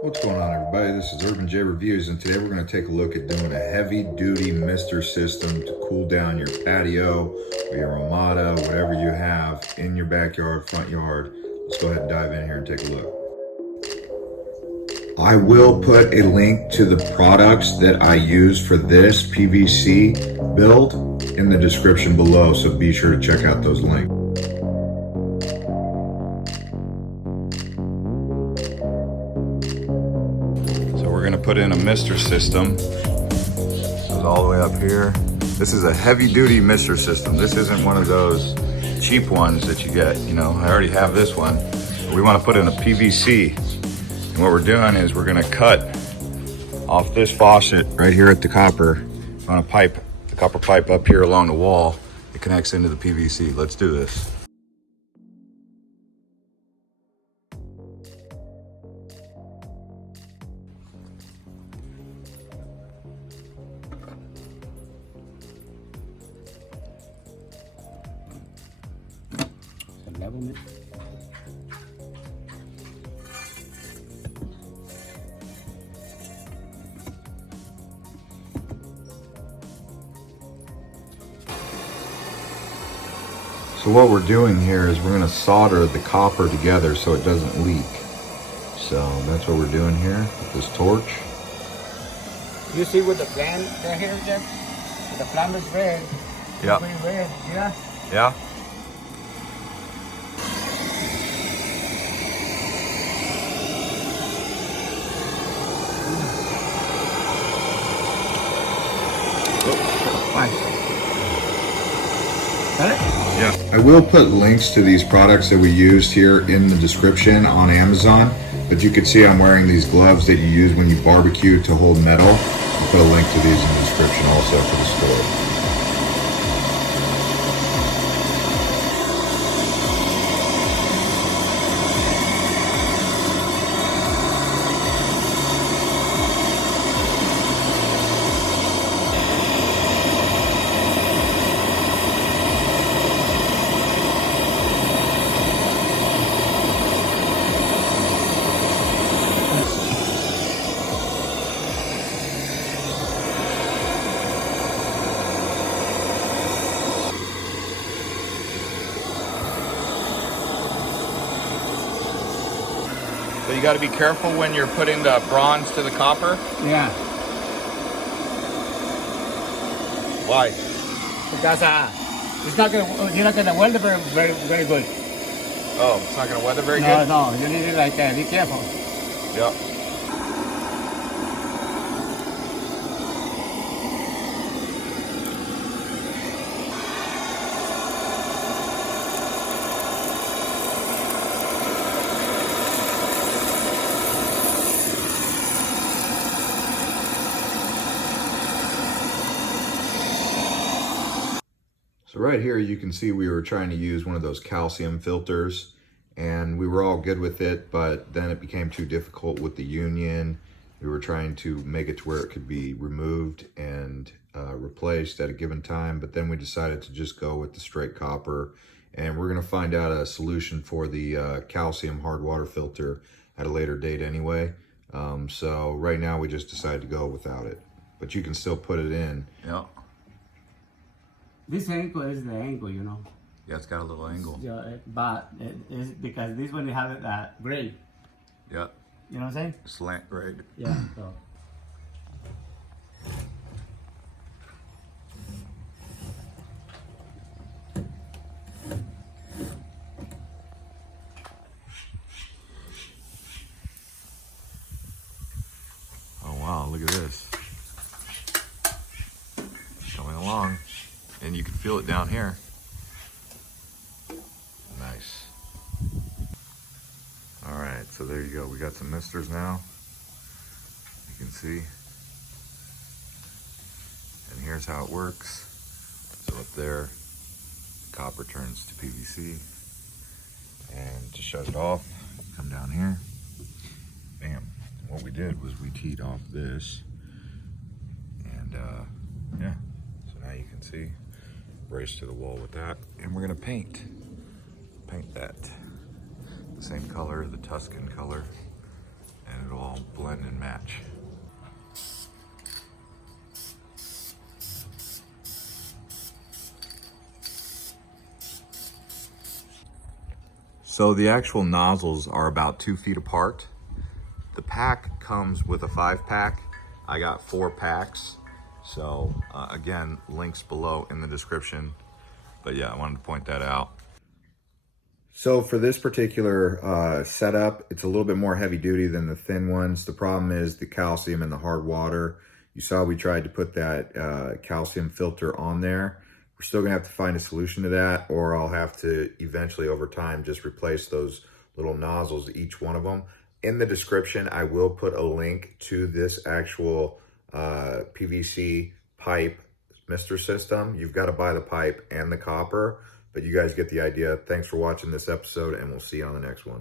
What's going on, everybody? This is Urban J Reviews, and today we're going to take a look at doing a heavy-duty mister system to cool down your patio or your ramada, whatever you have in your backyard, front yard. Let's go ahead and dive in here and take a look. I will put a link to the products that I use for this PVC build in the description below, so be sure to check out those links. We're gonna put in a mister system. Goes all the way up here. This is a heavy duty mister system. This isn't one of those cheap ones that you get. You know, I already have this one. But we wanna put in a PVC. And what we're doing is we're gonna cut off this faucet right here at the copper. On a pipe, the copper pipe up here along the wall. It connects into the PVC. Let's do this. So what we're doing here is we're going to solder the copper together so it doesn't leak. So that's what we're doing here with this torch. You see with the flame right here, Jeff? The flame is red. Yeah. Pretty red, yeah? Yeah. Fine. Got it? Yeah. I will put links to these products that we used here in the description on Amazon, but you can see I'm wearing these gloves that you use when you barbecue to hold metal. I'll put a link to these in the description also for the store. So you got to be careful when you're putting the bronze to the copper. Yeah. Why? Because you're not gonna weld it very good. Oh, it's not going to weather very No, good? no, you need it like that. Be careful. Yep. So right here, you can see we were trying to use one of those calcium filters, and we were all good with it, but then it became too difficult with the union. We were trying to make it to where it could be removed and replaced at a given time, but then we decided to just go with the straight copper, and we're gonna find out a solution for the calcium hard water filter at a later date anyway. So right now we just decided to go without it, but you can still put it in. Yeah. This angle is the angle, you know. Yeah, it's got a little angle. Yeah, but it is because this one you have it gray. Yeah. You know what I'm saying? Slant, right? Yeah. So. Oh wow, look at this. Going along. And you can feel it down here. Nice. All right, so there you go. We got some misters now. You can see. And here's how it works. So up there, copper turns to PVC. And to shut it off, come down here. Bam. And what we did was we teed off this. And yeah, so now you can see, brace to the wall with that. And we're gonna paint that the same color, the Tuscan color, and it'll all I'll blend and match. So the actual nozzles are about 2 feet apart. The pack comes with a 5-pack. I got 4 packs. So again, links below in the description. But yeah, I wanted to point that out. So for this particular setup, it's a little bit more heavy duty than the thin ones. The problem is the calcium and the hard water. You saw we tried to put that calcium filter on there. We're still gonna have to find a solution to that, or I'll have to eventually over time just replace those little nozzles, each one of them. In the description, I will put a link to this actual PVC pipe Mister system. You've got to buy the pipe and the copper, but you guys get the idea. Thanks for watching this episode, and we'll see you on the next one.